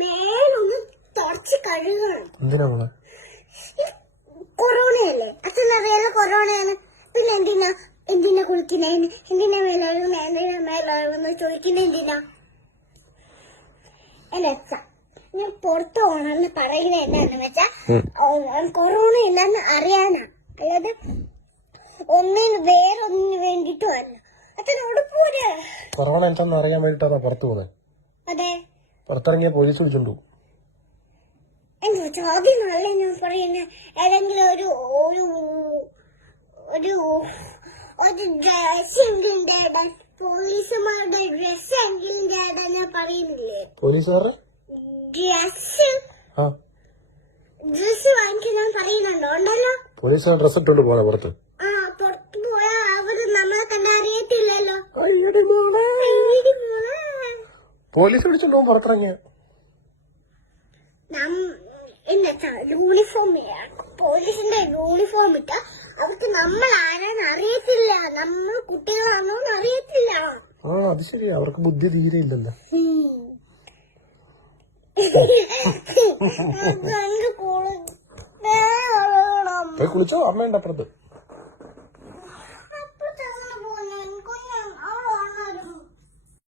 മേലൊന്ന് തുടച്ച് കഴുകണം. എന്തിനാ മോളെ? കൊറോണയല്ലേ അച്ഛനറിയാലോ കൊറോണയാണ്. പിന്നെ എന്തിനാ കുളിക്കുന്നതിന്, എന്തിനാ മേലഴുകുന്ന, എന്തിനാ മേലഴുകുന്ന ചോദിക്കുന്ന എന്തിനാ? എന്റെ അച്ഛ ഞാൻ പുറത്തു പോകണമെന്ന് പറയുന്നത് എന്താണെന്ന് വെച്ചാ കൊറോണ ഇല്ലെന്ന് അറിയാനാ, അല്ലാതെ വേറൊന്നിന് വേണ്ടിട്ടും അല്ല. അച്ഛനോട് പോരെ കൊറോണ എന്താണെന്ന് അറിയാൻ വേണ്ടിട്ടാ പുറത്തു പോകുന്നത്. അതെ, പുറത്തിറങ്ങിയ പോലീസ് വിളിച്ചോണ്ടു. എന്താ വെച്ചാൽ ആദ്യമല്ല ഞാൻ പറയുന്നത് ഏതെങ്കിലും ഒരു ഡ്രസ് എങ്കിലും പോലീസുമാരുടെ ഡ്രസ് എങ്കിലും ഞാൻ പറയുന്നില്ലേ? പോലീസുകാരുടെ ഡ്രസ് വാങ്ങിക്കാൻ ഞാൻ പറയുന്നുണ്ടോ? ഉണ്ടല്ലോ. പോലീസുകാർ ഡ്രസ് ഇട്ടോണ്ട് പോണേ പുറത്ത്. പുറത്ത് പോയാ അവര് നമ്മളെ കണ്ടറിയത്തില്ലല്ലോ. പോലീസ് വിളിച്ചോണ്ടോ പുറത്തിറങ്ങിയ? യൂണിഫോം, പോലീസിന്റെ യൂണിഫോം ഇട്ട അവർക്ക് നമ്മൾ ആരാന്ന് അറിയത്തില്ല, നമ്മൾ കുട്ടികളാണോന്ന് അറിയത്തില്ല. അത് ശരി, അവർക്ക് ബുദ്ധി തീരെ ഇല്ലല്ലോ. കുളിച്ചോ, അമ്മയുണ്ട് അപ്പുറത്ത്.